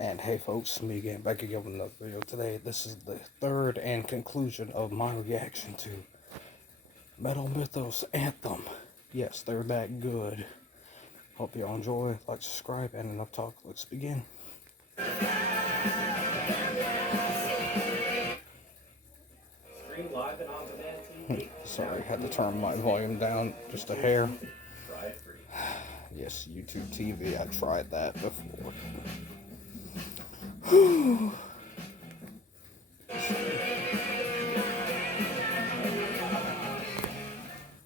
And hey folks, me again, back again with another video. Today, this is the third and conclusion of my reaction to Metal Mythos Anthem. Yes, they're that good. Hope y'all enjoy, like, subscribe, and enough talk. Let's begin. Sorry, had to turn my volume down just a hair. Yes, YouTube TV, I tried that before.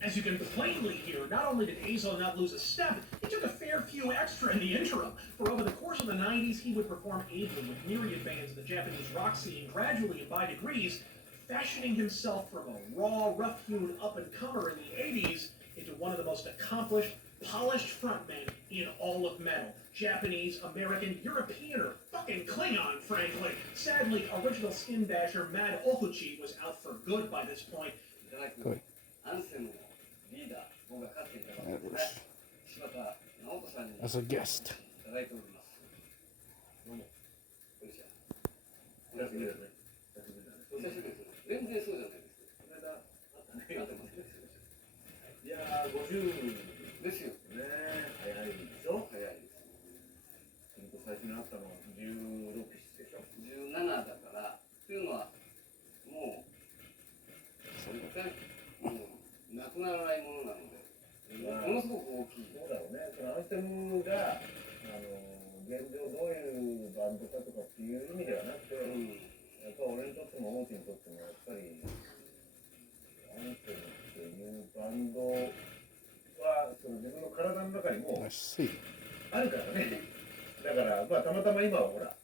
As you can plainly hear, not only did Azo not lose a step, he took a fair few extra in the interim. For over the course of the 90s, he would perform ably with myriad bands in the Japanese rock scene, gradually and by degrees, fashioning himself from a raw, rough-hewn up-and-comer in the 80s into one of the most accomplished, polished frontmen in all of metal. Japanese, American, European, or fucking Klingon, frankly. Sadly, original skin basher Mad Ohuchi was out for good by this point. Good. As a guest. Let's see. あるからね。だからまあたまたま今はほら、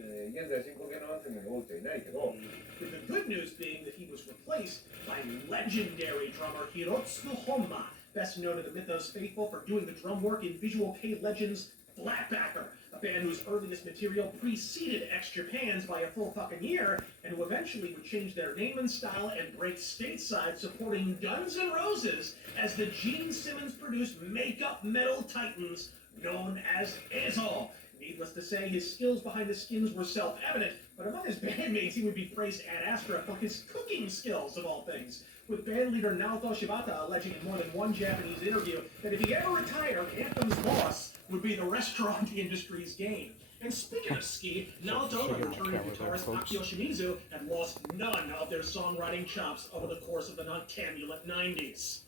現在進行形のアンセムに多くはいないけど。The good news being that he was replaced by legendary drummer Hirotsugu Honma, best known to the Mythos faithful for doing the drum work in Visual K Legends' Flatbacker, a band whose earliest material preceded X Japan's by a full fucking year, and who eventually would change their name and style and break stateside supporting Guns N' Roses as the Gene Simmons-produced makeup metal titans known as Azo. Needless to say, his skills behind the skins were self-evident, but among his bandmates, he would be praised ad astra for his cooking skills, of all things, with bandleader Naoto Shibata alleging in more than one Japanese interview that if he ever retired, Anthem's boss would be the restaurant industry's gain. And speaking of ski, Naoto and returning guitarist Akio Shimizu had lost none of their songwriting chops over the course of the noctambulant 90s.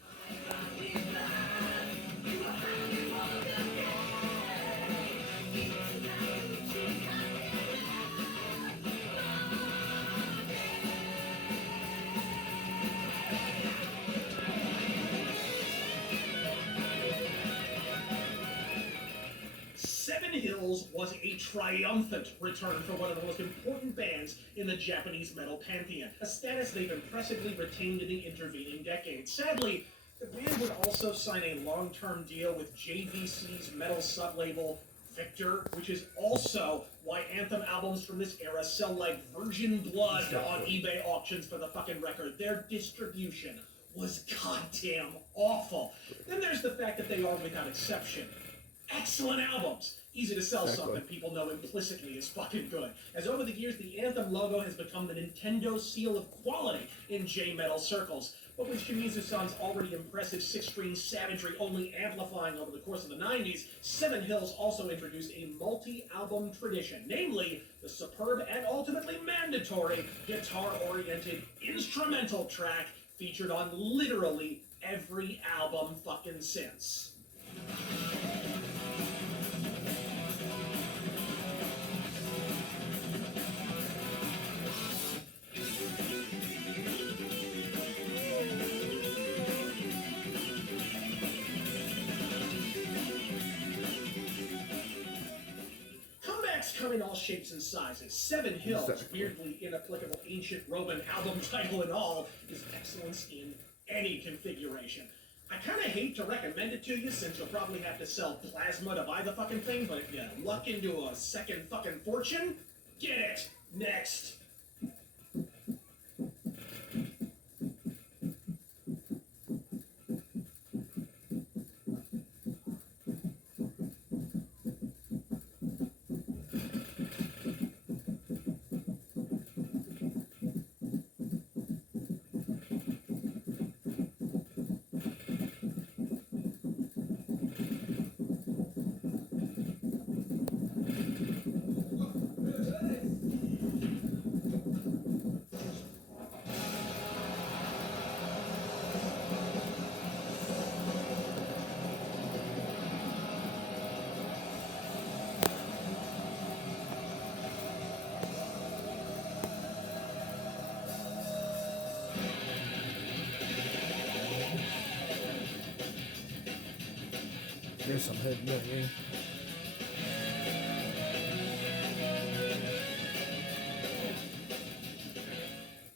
Seven Hills was a triumphant return for one of the most important bands in the Japanese metal pantheon, a status they've impressively retained in the intervening decades. Sadly, the band would also sign a long-term deal with JVC's metal sublabel Victor, which is also why Anthem albums from this era sell like virgin blood on eBay auctions for the fucking record. Their distribution was goddamn awful. Then there's the fact that they are, without exception, excellent albums. Easy to sell something people know implicitly is fucking good. As over the years, the Anthem logo has become the Nintendo seal of quality in J-metal circles. But with Shimizu-san's already impressive six-string savagery only amplifying over the course of the 90s, Seven Hills also introduced a multi-album tradition, namely the superb and ultimately mandatory guitar-oriented instrumental track featured on literally every album fucking since. Come in all shapes and sizes. Seven Hills, weirdly inapplicable ancient Roman album title and all, is excellence in any configuration. I kind of hate to recommend it to you since you'll probably have to sell plasma to buy the fucking thing, but if you luck into a second fucking fortune, get it. Next. some headbanging.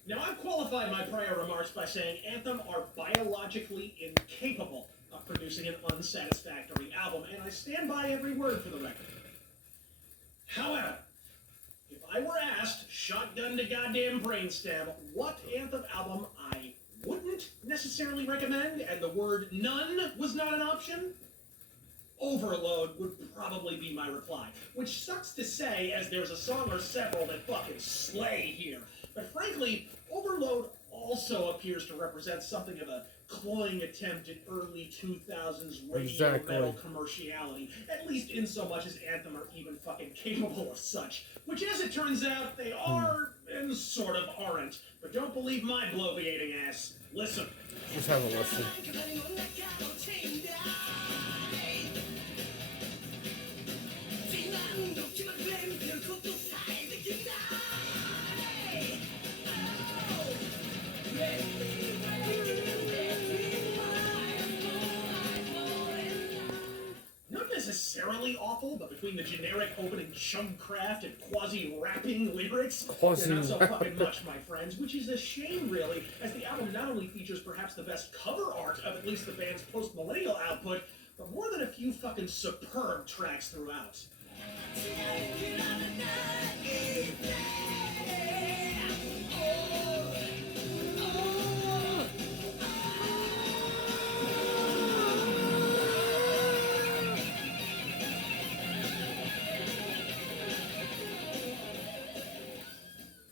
Now, I've qualified my prior remarks by saying Anthem are biologically incapable of producing an unsatisfactory album, and I stand by every word for the record. However, if I were asked, shotgun to goddamn brainstem, what Anthem album I wouldn't necessarily recommend, and the word none was not an option, Overload would probably be my reply. Which sucks to say, as there's a song or several that fucking slay here. But frankly, Overload also appears to represent something of a cloying attempt at early 2000s radio metal commerciality, at least in so much as Anthem are even fucking capable of such. Which, as it turns out, they are, and sort of aren't. But don't believe my bloviating ass. Listen. Just have a listen. Not necessarily awful, but between the generic opening chumcraft and quasi-rapping lyrics, they're not so fucking much, my friends, which is a shame, really, as the album not only features perhaps the best cover art of at least the band's post-millennial output, but more than a few fucking superb tracks throughout.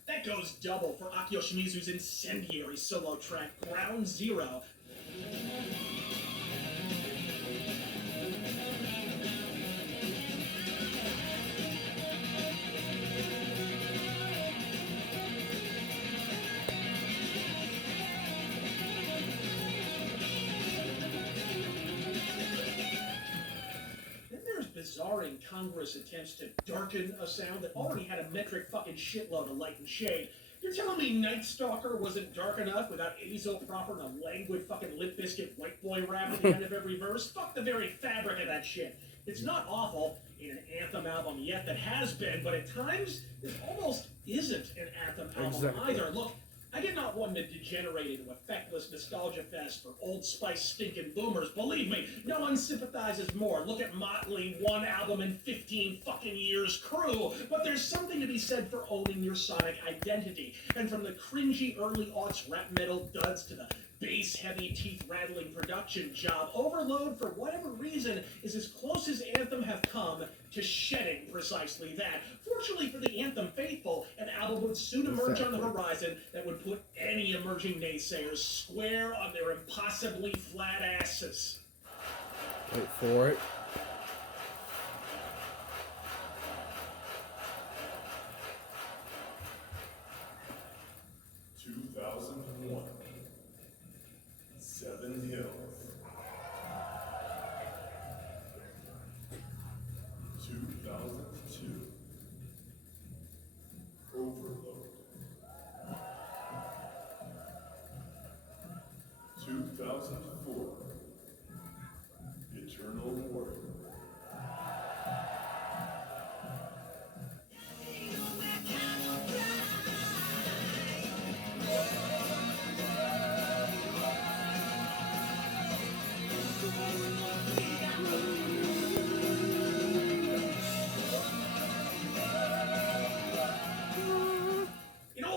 That goes double for Akio Shimizu's incendiary solo track, Ground Zero. Bizarre incongruous attempts to darken a sound that already had a metric fucking shitload of light and shade. You're telling me Night Stalker wasn't dark enough without Azoproper and a languid fucking Limp Bizkit white boy rap at the end of every verse? Fuck the very fabric of that shit. It's not awful in an Anthem album yet that has been, but at times, this almost isn't an Anthem album either. Look, I get not one to degenerate into a feckless nostalgia fest for Old Spice stinking boomers. Believe me, no one sympathizes more. Look at Motley, one album in 15 fucking years crew. But there's something to be said for owning your sonic identity. And from the cringy early aughts rap metal duds to the bass-heavy, teeth-rattling production job, Overload, for whatever reason, is as close as Anthem have come to shedding precisely that. Fortunately for the Anthem faithful, an album would soon emerge on the horizon that would put any emerging naysayers square on their impossibly flat asses. Wait for it. Seven Hills. 2002. Overload. 2004. Eternal Warrior.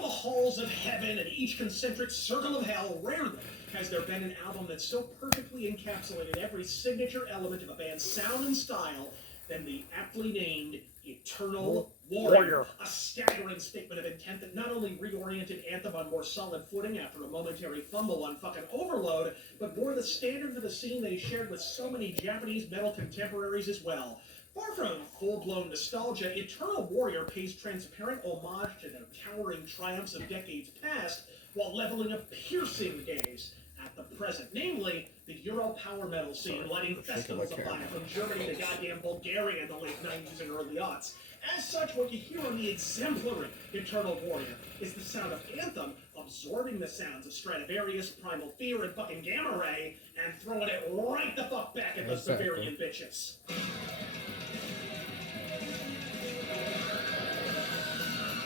Halls of heaven and each concentric circle of hell, rarely has there been an album that so perfectly encapsulated every signature element of a band's sound and style than the aptly named Eternal Warrior. A staggering statement of intent that not only reoriented Anthem on more solid footing after a momentary fumble on fucking Overload, but bore the standard for the scene they shared with so many Japanese metal contemporaries as well. Far from full-blown nostalgia, Eternal Warrior pays transparent homage to the towering triumphs of decades past while leveling a piercing gaze at the present, namely the Euro power metal scene, lighting festivals of fire from Germany to goddamn Bulgaria in the late 90s and early aughts. As such, what you hear on the exemplary Eternal Warrior is the sound of Anthem absorbing the sounds of Stradivarius, Primal Fear, and fucking Gamma Ray, and throwing it right the fuck back at those Bavarian bitches.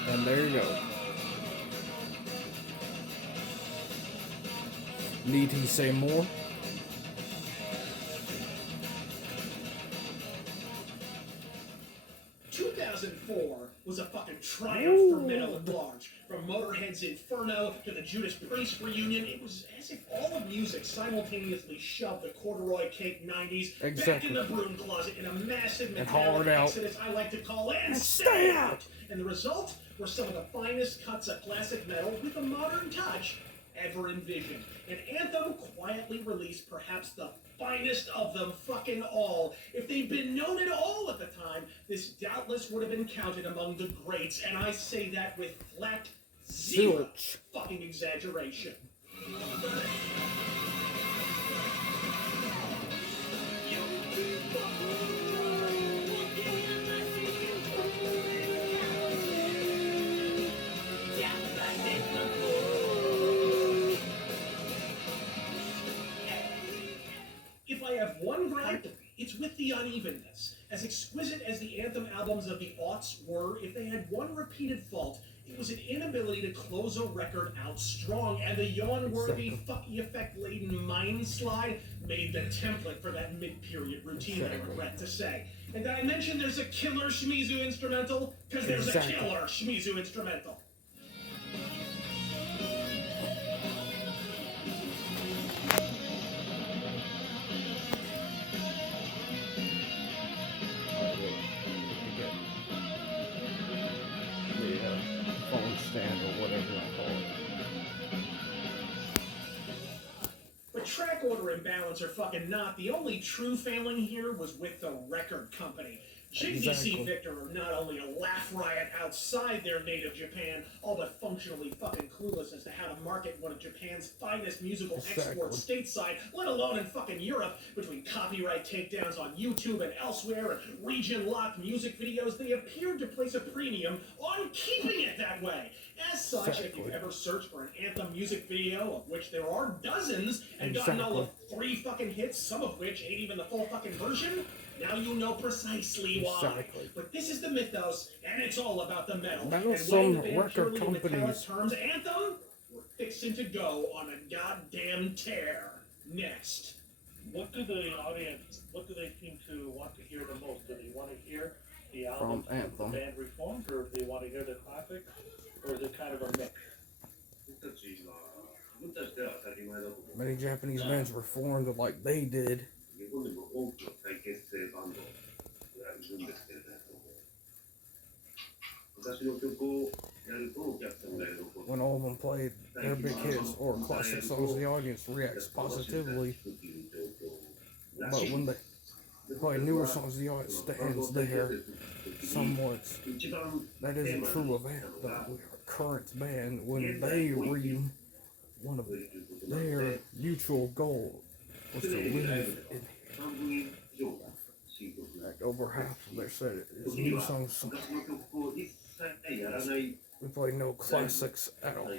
And there you go. Need he say more? 2004 was a fucking triumph for metal at large. From Motorhead's Inferno to the Judas Priest reunion, it was as if all of music simultaneously shoved the corduroy cake 90s back in the broom closet in a massive metallic exodus I like to call and stay out! And the result were some of the finest cuts of classic metal with a modern touch ever envisioned. And Anthem quietly released perhaps the finest of them fucking all. If they'd been known at all at the time, this doubtless would have been counted among the greats, and I say that with flat zero fucking exaggeration. If I have one gripe, it's with the unevenness. As exquisite as the Anthem albums of the aughts were, if they had one repeated fault, it was an inability to close a record out strong, and the yawn-worthy, fucky effect-laden mind slide made the template for that mid-period routine, I regret to say. And did I mention there's a killer Shmizu instrumental? Because there's a killer Shmizu instrumental. Stand or whatever you call it. But track order and balance are fucking not. The only true failing here was with the record company. JVC Victor are not only a laugh riot outside their native Japan, all but functionally fucking clueless as to how to market one of Japan's finest musical exports stateside, let alone in fucking Europe. Between copyright takedowns on YouTube and elsewhere and region-locked music videos, they appeared to place a premium on keeping it that way. As such, if you've ever searched for an Anthem music video, of which there are dozens, and gotten all of 3 fucking hits, some of which ain't even the full fucking version, now you know precisely why. But this is the mythos, and it's all about the metal. And when some the record companies terms Anthem, we're fixing to go on a goddamn tear. Next. What do the audience, what do they seem to want to hear the most? Do they want to hear the album from Anthem, the band reformed, or do they want to hear the classics, or is it kind of a mix? Many Japanese bands were formed like they did. When all of them played their big hits or classic songs, the audience reacts positively. But when they play newer songs, the audience stands there somewhat. That isn't true of Anthem. We are a current band. When they one of their mutual goals was to live in like over half of their set is new songs. We play no classics at all.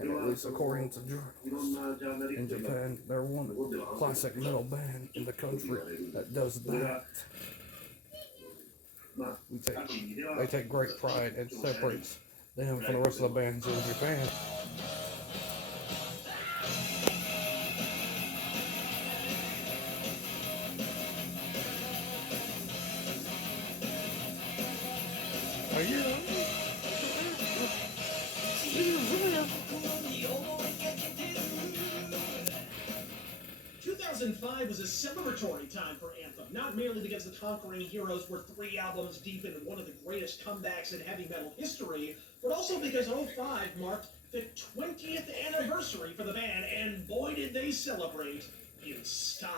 And at least according to journals in Japan, they're one classic metal band in the country that does that. They take great pride and separates them from the rest of the bands in Japan. Oh, yeah. 2005 was a celebratory time for Anthem, not merely because the Conquering Heroes were 3 albums deep into one of the greatest comebacks in heavy metal history, but also because 05 marked the 20th anniversary for the band, and boy did they celebrate in style.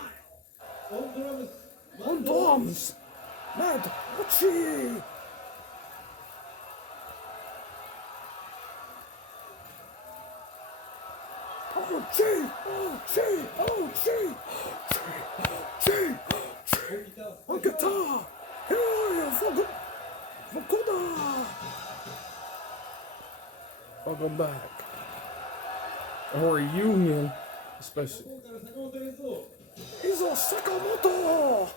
On bombs! Mad Hachi! Oh, gee! Oh, gee! Oh, gee! Gee! Gee! On guitar! Yeah! Fukuda! Welcome back. Or a reunion, especially. He's a Sakamoto!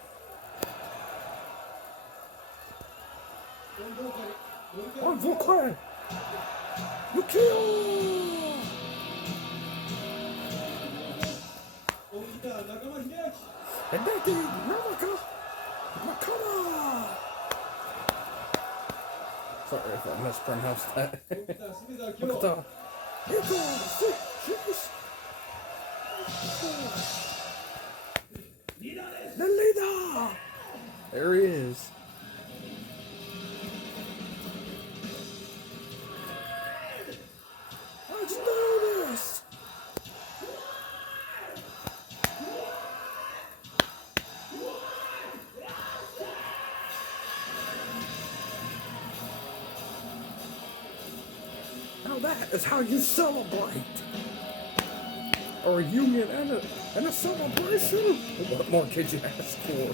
On vocal! Yukio! Hideki Nakama! Sorry if I mispronounced that. Okita! The leader! There he is. Let's do this! Now that is how you celebrate a reunion and a celebration. What more could you ask for?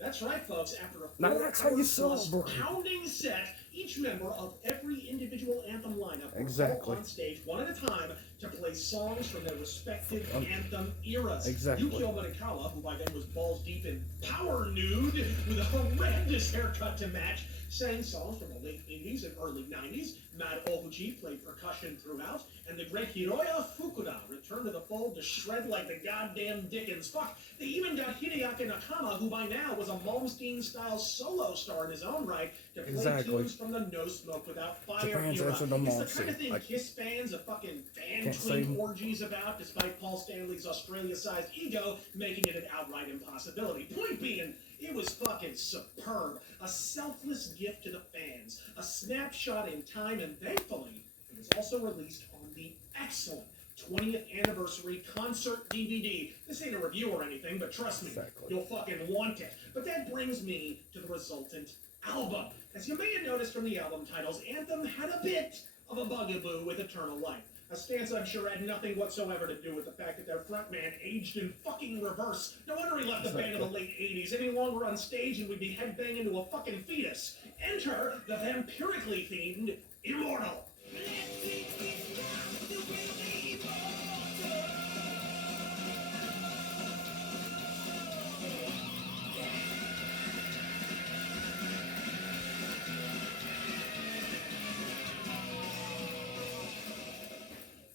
That's right, folks. After a Now that's how you 4-hour-plus celebrate. pounding set, each member of every individual anthem lineup will Exactly. go on stage one at a time to play songs from their respective anthem eras. Exactly. Yukio Morikawa, who by then was balls deep in power nude with a horrendous haircut to match, sang songs from the late 80s and early 90s. Mad Oguchi played percussion throughout, and the great Hiroya Fukuda returned to the fold to shred like the goddamn Dickens. Fuck, they even got Hideaki Nakama, who by now was a Malmsteen-style solo star in his own right, to play Exactly. tunes from the No Smoke Without Fire Japan's era. answer to It's the kind Malmsteen. of thing Kiss fans of fucking fan Can't say- twin orgies about, despite Paul Stanley's Australia-sized ego making it an outright impossibility. Point being, it was fucking superb. A selfless gift to the fans. A snapshot in time, and thankfully, it was also released on the excellent 20th anniversary concert DVD. This ain't a review or anything, but trust me, Exactly. you'll fucking want it. But that brings me to the resultant album. As you may have noticed from the album titles, Anthem had a bit of a bugaboo with Eternal Life. A stance I'm sure had nothing whatsoever to do with the fact that their frontman aged in fucking reverse. No wonder he left the band in the late 80s, any longer on stage and we'd be headbanging to a fucking fetus. Enter the vampirically themed Immortal.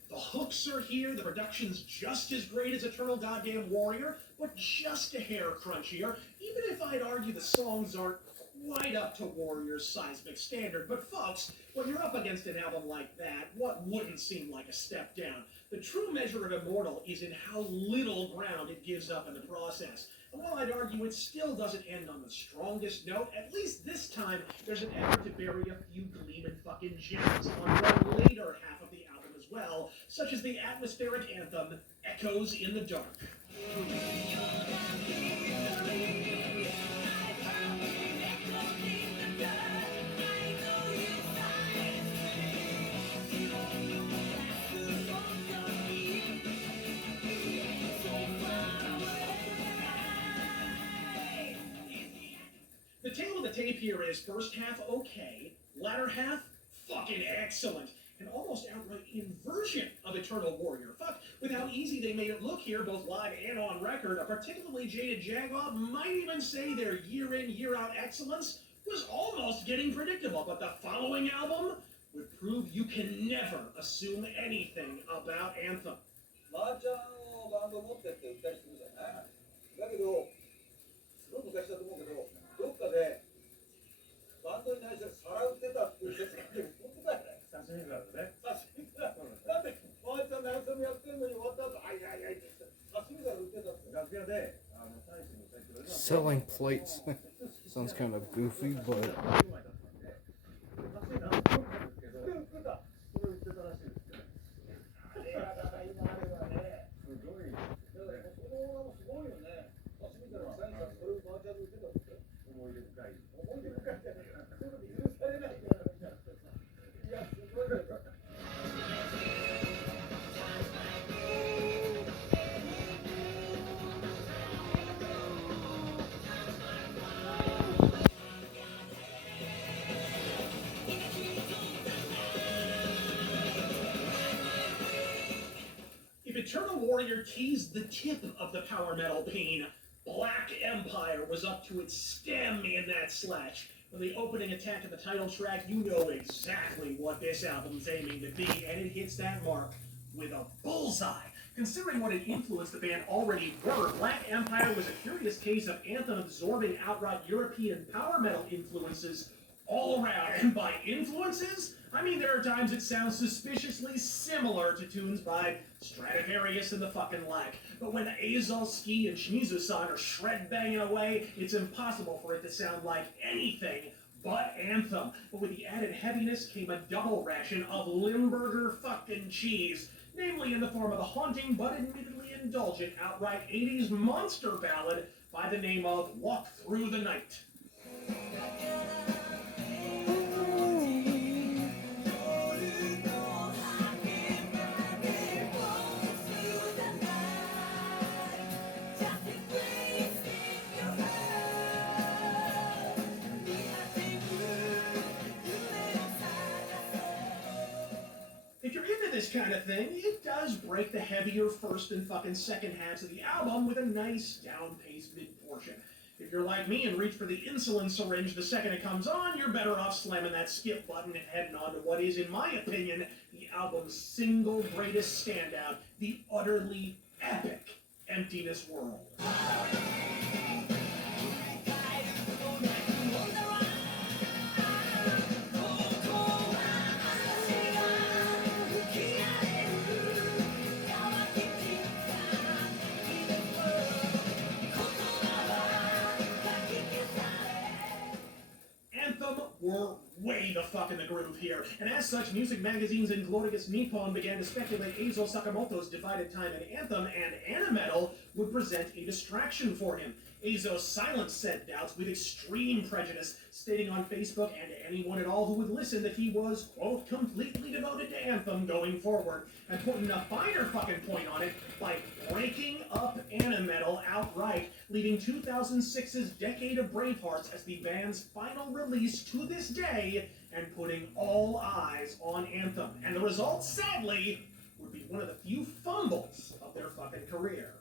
The hooks are here, the production's just as great as Eternal Goddamn Warrior, but just a hair crunchier, even if I'd argue the songs aren't quite up to Warrior's seismic standard. But folks, when you're up against an album like that, what wouldn't seem like a step down? The true measure of Immortal is in how little ground it gives up in the process. And while I'd argue it still doesn't end on the strongest note, at least this time there's an effort to bury a few gleaming fucking gems on the later half of the album as well, such as the atmospheric anthem, Echoes in the Dark. The tale of the tape here is first half okay, latter half fucking excellent, an almost outright inversion of Eternal Warrior. Fuck, with how easy they made it look here, both live and on record, a particularly jaded Jagoff might even say their year-in, year-out excellence was almost getting predictable, but the following album would prove you can never assume anything about Anthem. マーチャンをバンド持ってって売ったりするじゃないだけど、すごい昔だと思うけど、どっかでバンドに対して皿売ってたっていう説が本当だよね。刺身があるね。刺身が。だって、マーチャンで遊びやってるのに終わった後、あいやいやいって刺身が売ってたって楽屋で、大使の先生が Selling plates sounds kind of goofy, but 売ってた。それ売ってたらしいですけど。あれがだから今あれはね、すごい。だからそのすごいよね。刺身から最初それをマーチャンで売ってたんですよ。思い出深い。思い出深いじゃないか。そういうこと許されないからみたいな。いや、すごいよ。earlier teased the tip of the power metal pain. Black Empire was up to its stem in that slash. From the opening attack of the title track, you know exactly what this album's aiming to be, and it hits that mark with a bullseye. Considering what had influenced the band already were, Black Empire was a curious case of Anthem absorbing outright European power metal influences all around. And by influences, I mean there are times it sounds suspiciously similar to tunes by Stradivarius and the fucking like. But when Azovsky and Shimizu-san are shred banging away, it's impossible for it to sound like anything but Anthem. But with the added heaviness came a double ration of Limburger fucking cheese, namely in the form of a haunting but admittedly indulgent outright 80s monster ballad by the name of Walk Through the Night. If you're into this kind of thing, it does break the heavier first and fucking second halves of the album with a nice down-paced mid-portion. If you're like me and reach for the insulin syringe the second it comes on, you're better off slamming that skip button and heading on to what is, in my opinion, the album's single greatest standout, the utterly epic Emptiness World. Anthem were way the fuck in the groove here, and as such, music magazines in Glorious Nippon began to speculate Eizo Sakamoto's divided time in Anthem and Animetal would present a distraction for him. Eizo silenced said doubts with extreme prejudice, stating on Facebook and to anyone at all who would listen that he was, quote, completely devoted to Anthem going forward, and putting a finer fucking point on it by breaking up Animetal outright, leaving 2006's Decade of Bravehearts as the band's final release to this day, and putting all eyes on Anthem. And the result, sadly, would be one of the few fumbles of their fucking career.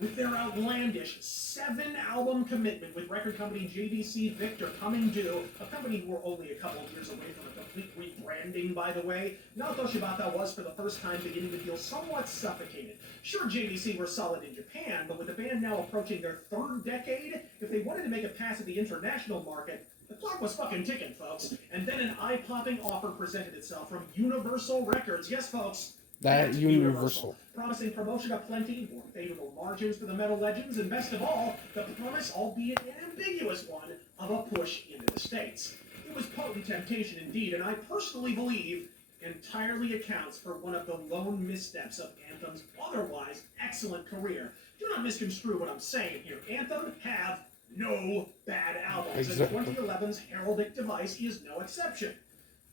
With their outlandish 7-album commitment with record company JVC Victor coming due, a company who were only a couple of years away from a complete rebranding, by the way, Naoto Shibata was for the first time beginning to feel somewhat suffocated. Sure, JVC were solid in Japan, but with the band now approaching their third decade, if they wanted to make a pass at the international market, the clock was fucking ticking, folks. And then an eye-popping offer presented itself from Universal Records. Yes, folks. That Universal. Promising promotion aplenty, more favorable margins for the metal legends, and best of all, the promise, albeit an ambiguous one, of a push into the States. It was potent temptation indeed, and I personally believe entirely accounts for one of the lone missteps of Anthem's otherwise excellent career. Do not misconstrue what I'm saying here. Anthem have no bad albums, Exactly. and 2011's heraldic device is no exception.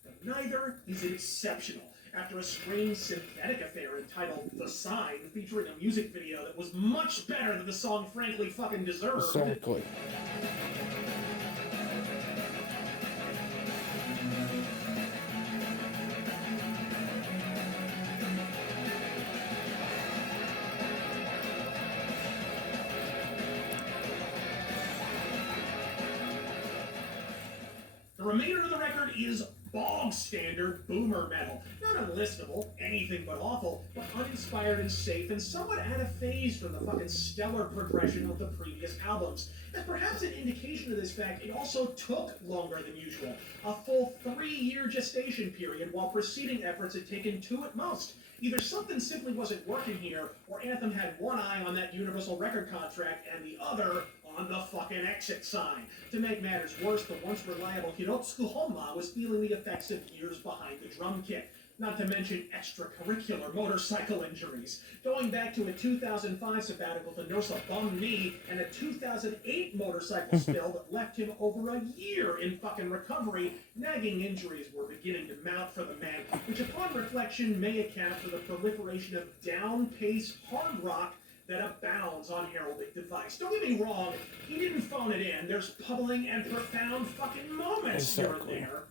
But neither is it exceptional. After a strange synthetic affair entitled The Sign, featuring a music video that was much better than the song frankly fucking deserved. Exactly. The remainder of the record is bog standard boomer metal. Not unlistenable, anything but awful, but uninspired and safe, and somewhat out of phase from the fucking stellar progression of the previous albums. As perhaps an indication of this fact, it also took longer than usual. A full 3-year gestation period, while preceding efforts had taken 2 at most. Either something simply wasn't working here, or Anthem had one eye on that Universal record contract and the other on the fucking exit sign. To make matters worse, the once reliable Hirotsuku Honma was feeling the effects of years behind the drum kit. not to mention extracurricular motorcycle injuries. Going back to a 2005 sabbatical to nurse a bum knee and a 2008 motorcycle spill that left him over a year in fucking recovery, nagging injuries were beginning to mount for the man, which upon reflection may account for the proliferation of down-pace hard rock that abounds on heraldic device. Don't get me wrong, he didn't phone it in. There's puddling and profound fucking moments here and there.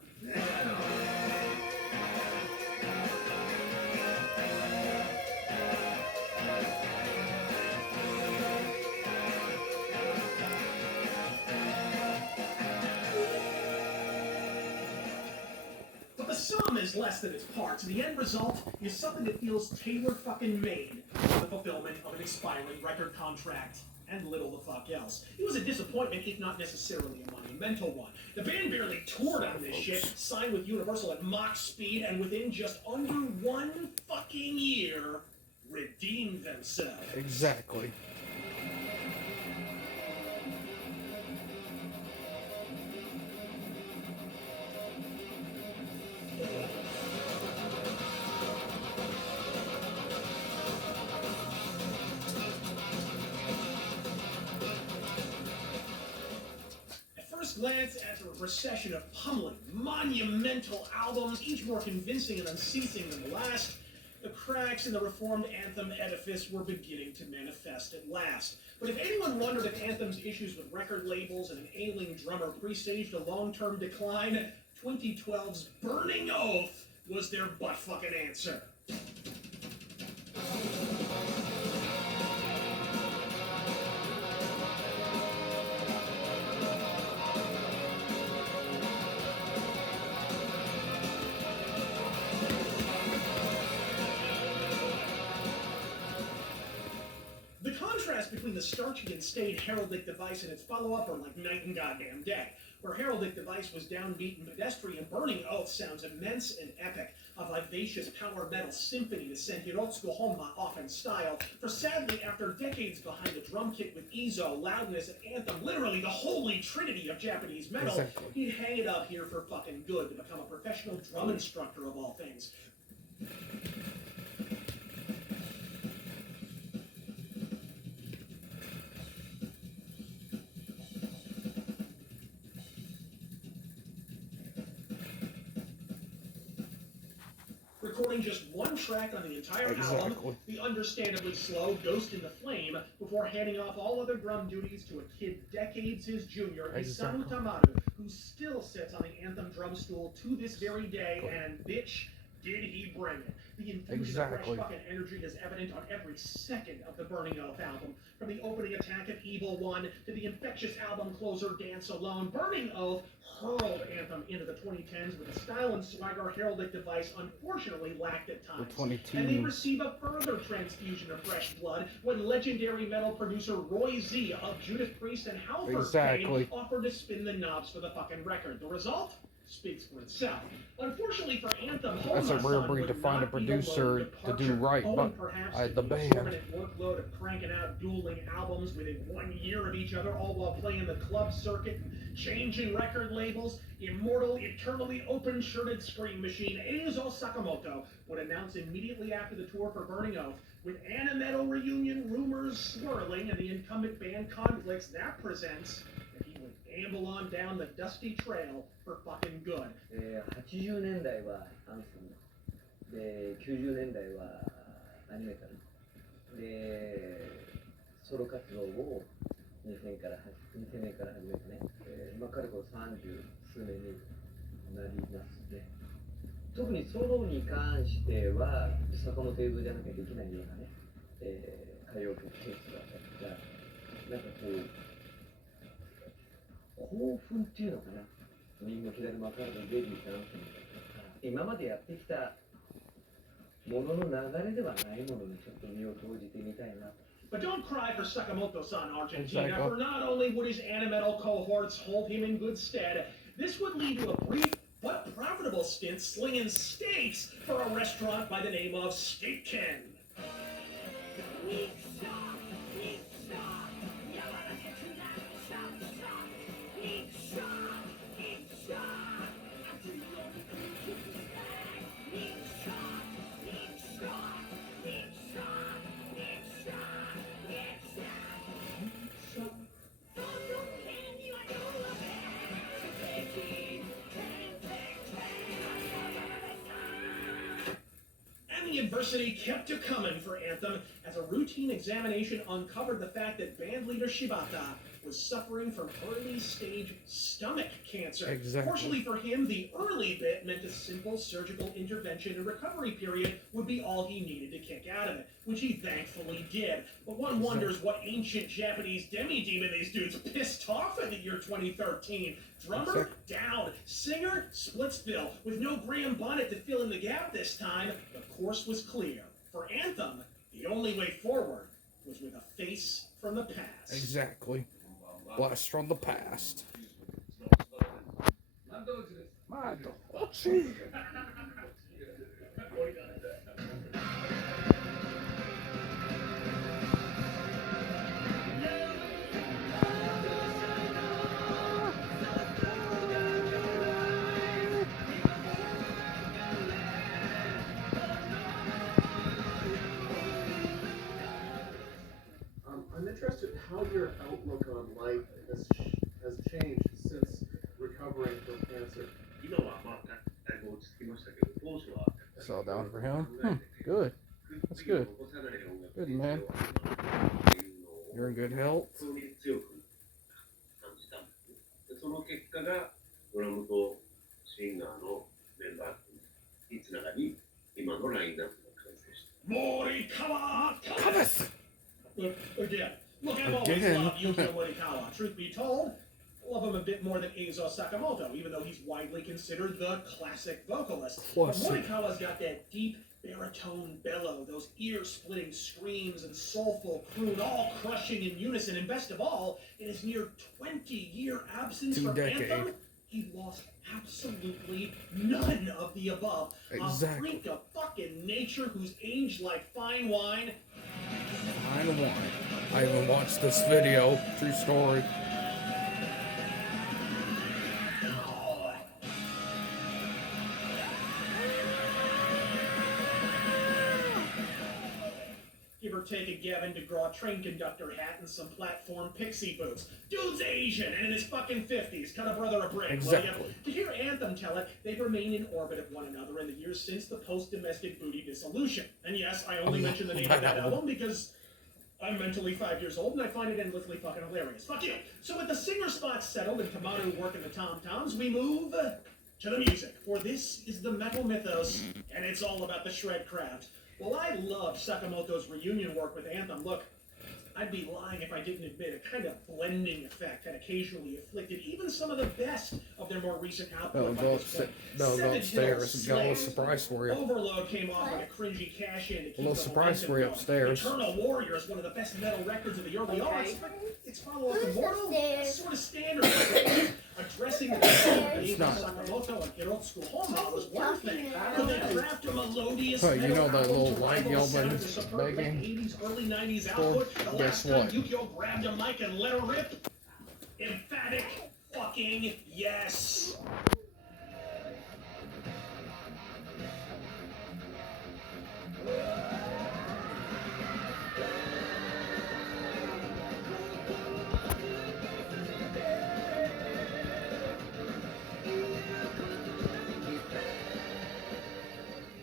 But the sum is less than its parts, and the end result is something that feels tailor-fucking-made for the fulfillment of an expiring record contract. And little the fuck else. It was a disappointment, if not necessarily a monumental one. The band barely toured on this shit, signed with Universal at Mach speed, and within just under 1 fucking year, redeemed themselves. Exactly. Glance at a recession of pummeling, monumental albums, each more convincing and unceasing than the last, the cracks in the reformed Anthem edifice were beginning to manifest at last. But if anyone wondered if Anthem's issues with record labels and an ailing drummer presaged a long-term decline, 2012's Burning Oath was their butt-fucking answer. Between the starchy and staid heraldic device and its follow-up are like night and goddamn day. Where heraldic device was downbeat and pedestrian, Burning Oath sounds immense and epic, a vivacious power metal symphony to send Hirotsuko Honma off in style. For sadly, after decades behind the drum kit with Ezo, loudness, and Anthem, literally the holy trinity of Japanese metal, he'd hang it up here for fucking good to become a professional drum instructor of all things. Recording just one track on the entire album, the understandably slow Ghost in the Flame, before handing off all other drum duties to a kid decades his junior, Isamu Tamadu, who still sits on the Anthem drum stool to this very day, and bitch, did he bring it. The infusion of fresh fucking energy is evident on every second of the Burning Oath album. From the opening attack of Evil One to the infectious album closer Dance Alone, Burning Oath hurled Anthem into the 2010s with a style and swagger heraldic device unfortunately lacked at times. And they receive a further transfusion of fresh blood when legendary metal producer Roy Z of Judas Priest and Halford fame offered to spin the knobs for the fucking record. The result speaks for itself. Unfortunately for Anthem, that's a rare breed to find a producer to do right, but the band. Workload of cranking out dueling albums within 1 year of each other, all while playing the club circuit, changing record labels, immortal, eternally open-shirted scream machine Eizo Sakamoto would announce immediately after the tour for Burning Oath, with Animetal reunion rumors swirling and the incumbent band conflicts that presents, that he would amble on down the dusty trail for fucking good. 80年代はアンセムで、90年代はアニメタルで、ソロ活動を2000年から始めてね、今からこう30数年になりますね。特にソロに関しては坂本映像じゃなきゃできないようなね、歌謡曲テイストだったりとか、なんかこう興奮っていうのかな、右も左も分からないデビューしたアンセムだったから今までやってきたものの流れではないものにちょっと身を投じてみたいな。But don't cry for Sakamoto-san, Argentina, for not only would his Animetal cohorts hold him in good stead, this would lead to a brief but profitable stint slinging steaks for a restaurant by the name of Steak Ken. the adversity kept a-coming for Anthem as a routine examination uncovered the fact that band leader Shibata was suffering from early-stage stomach cancer. Exactly. Fortunately for him, the early bit meant a simple surgical intervention and recovery period would be all he needed to kick out of it, which he thankfully did. But one wonders what ancient Japanese demi-demon these dudes pissed off in the year 2013. Drummer, down. Singer, splits bill. With no Graham Bonnet to fill in the gap this time, the course was clear. For Anthem, the only way forward was with a face from the past. Exactly. Blast from the past. My dog. I'm interested in how your outlook on life has changed since recovering from cancer. It's all down for him. Good. That's good. Good, man. You're in good health. その結果がドラムとシンガーのメンバーにつながり、今のラインナップが完成した。Morikawa Kamas! Again. Look, I've always loved Yukio Morikawa. Truth be told, I love him a bit more than Eizo Sakamoto, even though he's widely considered the classic vocalist. But Morikawa's got that deep baritone bellow, those ear-splitting screams and soulful croon, all crushing in unison. And best of all, in his near 20-year absence from Anthem, he lost absolutely none of the above. Exactly. A freak of fucking nature who's aged like fine wine. Fine wine. I even watched this video. True story. Give or take a Gavin DeGraw train conductor hat and some platform pixie boots. Dude's Asian and in his fucking 50s. Cut a brother a break, Exactly. will ya? To hear Anthem tell it, they've remained in orbit of one another in the years since the post-domestic booty dissolution. And yes, I only mention the name of that album because I'm mentally 5 years old and I find it endlessly fucking hilarious. Fuck you. So with the singer spots settled and Kamado working the tom-toms, we move to the music. For this is the Metal Mythos, and it's all about the shred craft. While I love Sakamoto's reunion work with Anthem, look, I'd be lying if I didn't admit a kind of blending effect had occasionally afflicted even some of the best of their more recent output. Go upstairs. Got a little surprise for you. Overload came off like a cringy cash-in to keep A little the surprise for you momentum upstairs. going. Eternal Warrior is one of the best metal records of the early aughts, but its follow-up Immortal is sort of standard. Addressing the beneath of Sakamoto and Hirotsuku Honma was one thing. But they craft a melodious You know that little album white to rival yellow sounds of superb begging 80s, early 90s output. The guess last time what? Yukio grabbed a mic and let her rip, emphatic fucking yes.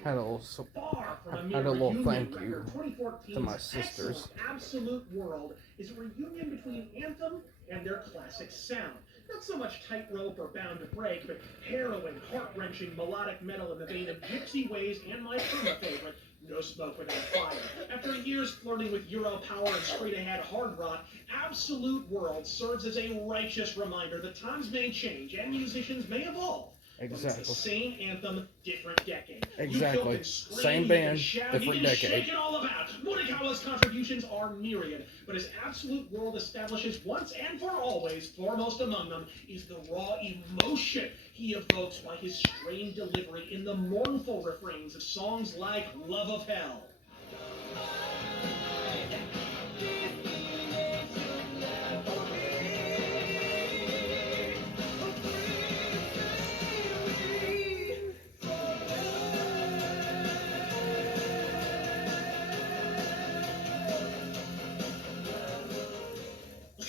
Had a little thank you to my sisters. Absolute World is a reunion between Anthem and their classic sound. Not so much Tightrope or Bound to Break, but harrowing, heart-wrenching melodic metal in the vein of Gypsy Ways and my Puma favorite, No Smoke Without Fire. After years flirting with Euro power and straight-ahead hard rock, Absolute World serves as a righteous reminder that times may change and musicians may evolve. Exactly. It's the same anthem, different decade. Exactly. Same band, different decade. Shake it all about. Morikawa's contributions are myriad, but his Absolute World establishes once and for always, foremost among them, is the raw emotion he evokes by his strained delivery in the mournful refrains of songs like Love of Hell.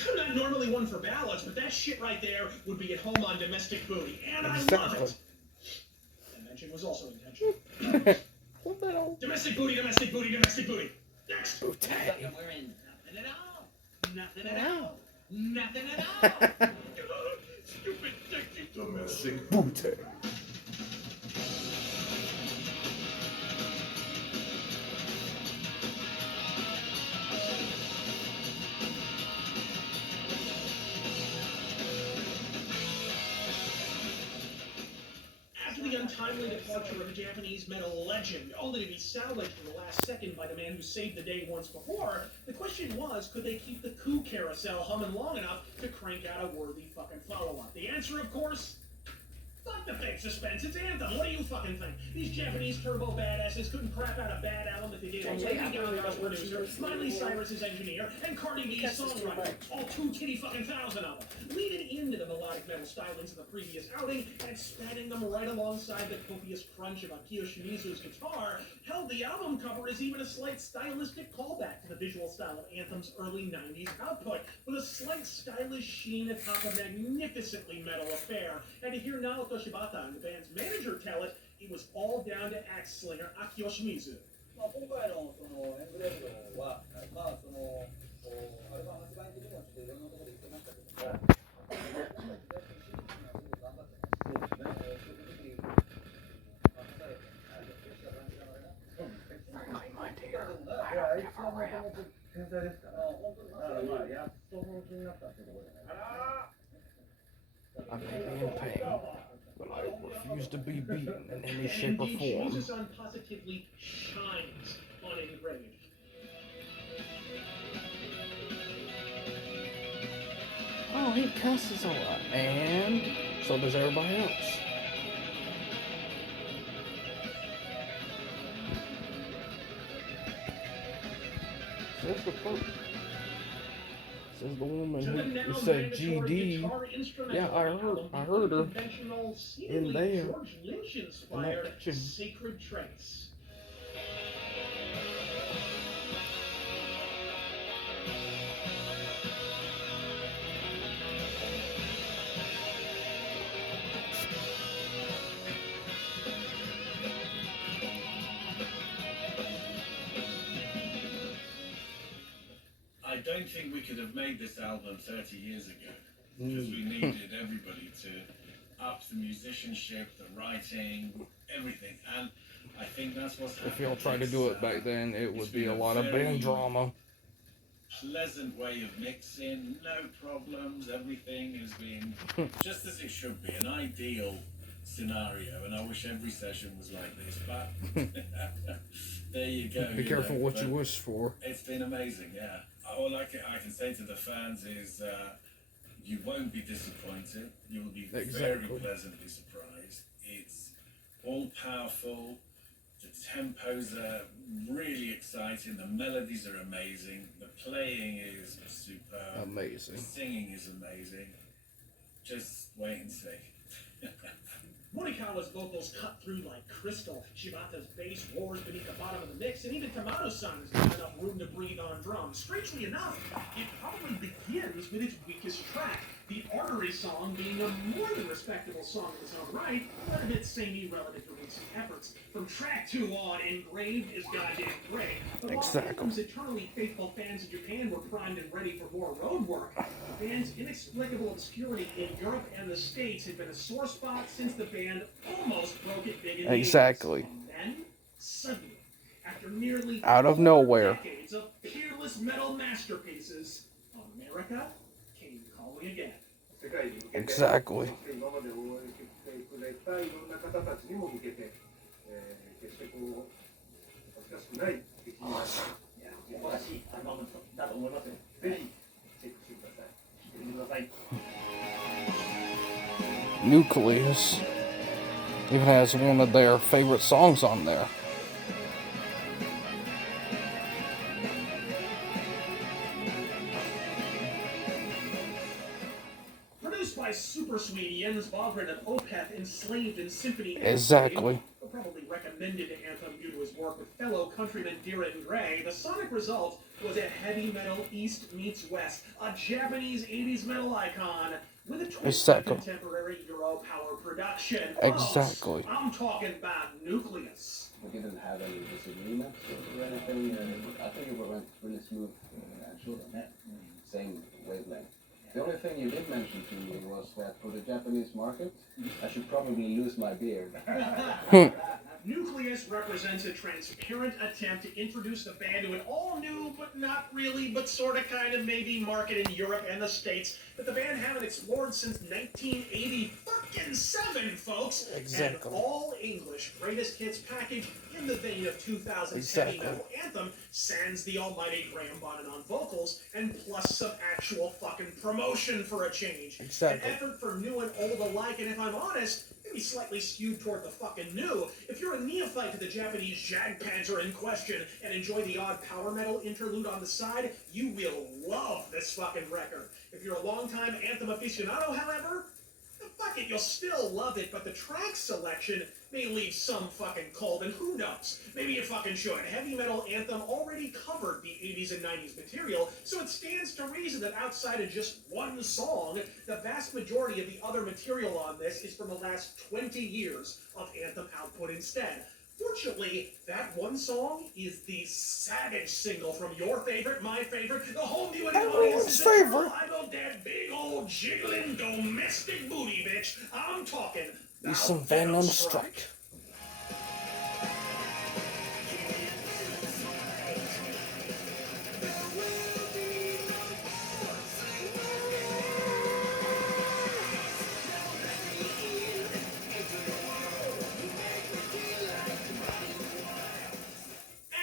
I'm not normally one for ballads, but that shit right there would be at home on Domestic Booty, and I love it. That mention was also intentional. Domestic Domestic booty, domestic booty, domestic booty. Next. Booty. We're in nothing at all. Nothing at all. Nothing at all. Stupid dick. Domestic. Booty. After the untimely departure of a Japanese metal legend, only to be salvaged in the last second by the man who saved the day once before, the question was, could they keep the coup carousel humming long enough to crank out a worthy fucking follow-up? The answer, of course, fuck the fake suspense. It's Anthem. What do you fucking think? These Japanese turbo badasses couldn't crap out a bad album if they gave it Lady Gaga's producer, Miley Cyrus's engineer, and Cardi B's songwriter. All 2 titty fucking thousand of them. Leaning into the melodic metal stylings of the previous outing and spanning them right alongside the copious crunch of Akio Shimizu's guitar, held the album cover is even a slight stylistic callback to the visual style of Anthem's early 90s output, with a slight stylish sheen atop a magnificently metal affair. And to hear Naoto Shibata and the band's manager tell it, it was all down to axe slinger Akio Shimizu. まあ今回のそのエンブレードは、まあそのアルバム発売の時もちょっといろんなところで言ってましたけども、頑張ってます。曲作り任されて、しか感じながらね。いや、あいつはもともと天才ですから。本当にまあやっと本気になったってところじゃない。 I may be in pain, but I refuse to be beaten in any shape or form. Jesus on positively shines on engraved. Oh, he cusses a lot, and so does everybody else. Says the Pope. Says the woman who said GD. Yeah, I heard her in there, in that kitchen. Sacred trace. I don't think we could have made this album 30 years ago because we needed everybody to up the musicianship, the writing, everything, and I think that's what's happened. If y'all tried to do it back then, it would be a lot of band drama. Pleasant way of mixing, no problems, everything has been just as it should be, an ideal scenario, and I wish every session was like this, but there you go. Be careful what you wish for. It's been amazing, yeah. All I can say to the fans is you won't be disappointed, you will be very pleasantly surprised. It's all powerful, the tempos are really exciting, the melodies are amazing, the playing is superb, Amazing. the singing is amazing. Just wait and see. Morikawa's vocals cut through like crystal. Shibata's bass roars beneath the bottom of the mix, and even Tamado-san has got enough room to breathe on drums. Strangely enough, it probably begins with its weakest track, the Artery song being a more than respectable song in its own right, but a bit samey relative to recent efforts. From track 2 on, Engraved is goddamn great. But while Anthem's eternally faithful fans in Japan were primed and ready for more road work, the band's inexplicable obscurity in Europe and the States had been a sore spot since the band almost broke it big in the 80s. Exactly. And then, suddenly, after nearly Out of 4 nowhere. decades of peerless metal masterpieces, America came calling again. Exactly. 今まで応援してくれたいろんな方たちにも向けて、決してこう恥ずかしくない出来になった素晴らしいアルバムだと思いますので、ぜひチェックしてください。聴いてみてください。Nucleus even has one of their favorite songs on there. Produced by Super Sweet Jens Bogren of Opeth enslaved in Symphony. Exactly. probably recommended Anthem due to his work with fellow countrymen Dira and Gray, the sonic result was a heavy metal East meets West, a Japanese 80s metal icon with a twist of contemporary Euro power production. Exactly. I'm talking about Nucleus. We didn't have any disagreements or anything. I think it went really smooth, actually. Same wavelength. The only thing you did mention to me was that for the Japanese market, I should probably lose my beard. Nucleus represents a transparent attempt to introduce the band to an all-new, but not really, but sort of kind of maybe market in Europe and the States that the band haven't explored since 1987, folks. Exactly. An all-English greatest hits package in the vein of 2000's heavy metal anthem, sans the almighty Graham Bonnet on vocals, and plus some actual fucking promotion for a change. Exactly. An effort for new and old alike, and if I'm honest, maybe slightly skewed toward the fucking new. If you're a neophyte to the Japanese Jagdpanzer in question and enjoy the odd power metal interlude on the side, you will love this fucking record. If you're a longtime Anthem aficionado, however, fuck it, you'll still love it, but the track selection may leave some fucking cold, and who knows? Maybe you fucking should. Heavy Metal Anthem already covered the 80s and 90s material, so it stands to reason that outside of just one song, the vast majority of the other material on this is from the last 20 years of Anthem output instead. Fortunately, that one song is the Savage single from your favorite, my favorite, the whole new audience's favorite. I know that big old jiggling domestic booty, bitch. I'm talking Use some Venom Strike.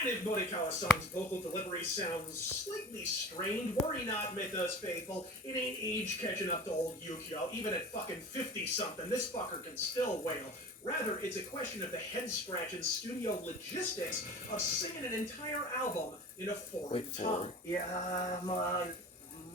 And if Morikawa-san's vocal delivery sounds slightly strained, worry not, Mythos faithful. It ain't age catching up to old Yukio. Even at fucking 50-something, this fucker can still wail. Rather, it's a question of the head-scratching studio logistics of singing an entire album in a foreign tongue. いやー、まあ、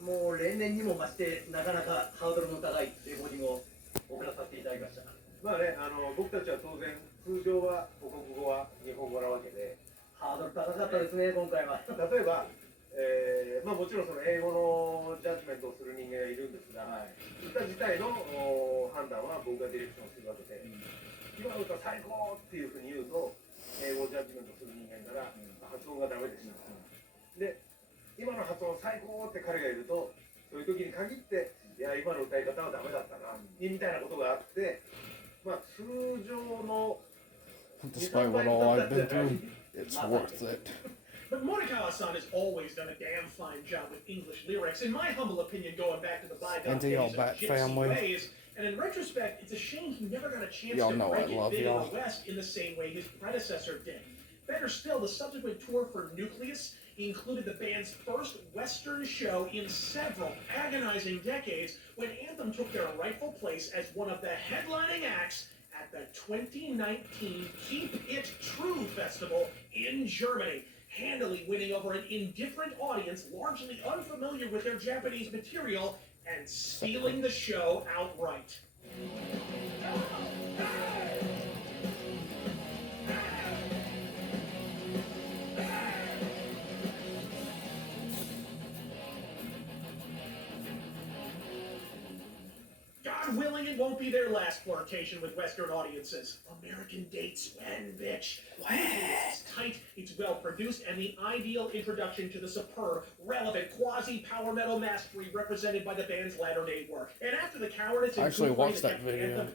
もう例年にも増してなかなかハードルの高いレコーディングを送らさせていただきました。まあね、僕たちは当然通常は母国語は日本語なわけで、ハードル高かったですね、今回は。例えば、まあもちろんその英語のジャッジメントをする人間がいるんですが、歌自体の判断は僕がディレクションするわけで、今の歌最高っていうふうに言うと、英語をジャッジメントする人間から発音がダメでした。で、今の発音最高って彼が言うと、そういう時に限って、いや、今の歌い方はダメだったな、みたいなことがあって、まあ通常の Despite what all I've been through, it's worth it. But Morikawa-san has always done a damn fine job with English lyrics, in my humble opinion, going back to the bygone days of Gypsy ways. And in retrospect, it's a shame he never got a chance to break it big in the West in the same way his predecessor did. Better still, the subsequent tour for Nucleus included the band's first Western show in several agonizing decades, when Anthem took their rightful place as one of the headlining acts at the 2019 Keep It True Festival in Germany, handily winning over an indifferent audience largely unfamiliar with their Japanese material and stealing the show outright. God willing, it won't be their last flirtation with Western audiences. American dates when, bitch? It's tight, it's well produced, and the ideal introduction to the superb, relevant, quasi-power metal mastery represented by the band's latter-day work. And after the cowardice and actually watched that video.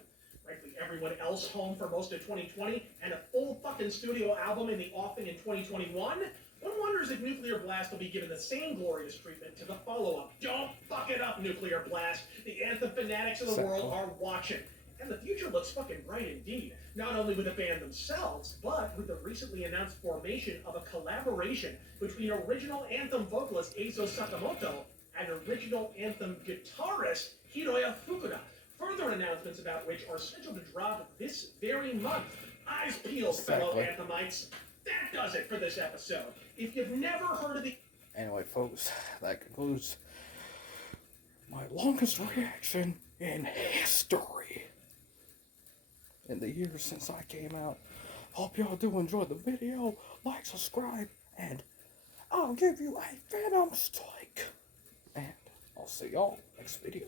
Frankly, everyone else home for most of 2020, and a full fucking studio album in the offing in 2021, one wonders if Nuclear Blast will be given the same glorious treatment to the follow-up. Don't fuck it up, Nuclear Blast. The Anthem fanatics of the world are watching. And the future looks fucking bright indeed. Not only with the band themselves, but with the recently announced formation of a collaboration between original Anthem vocalist Eizo Sakamoto and original Anthem guitarist Hiroya Fukuda. Further announcements about which are scheduled to drop this very month. Eyes peeled, fellow Anthemites. That does it for this episode. If you've never heard of the... Anyway, folks, that concludes my longest reaction in history. In the years since I came out Hope y'all do enjoy the video. Like, subscribe, and I'll give you a Venom strike. And I'll see y'all next video.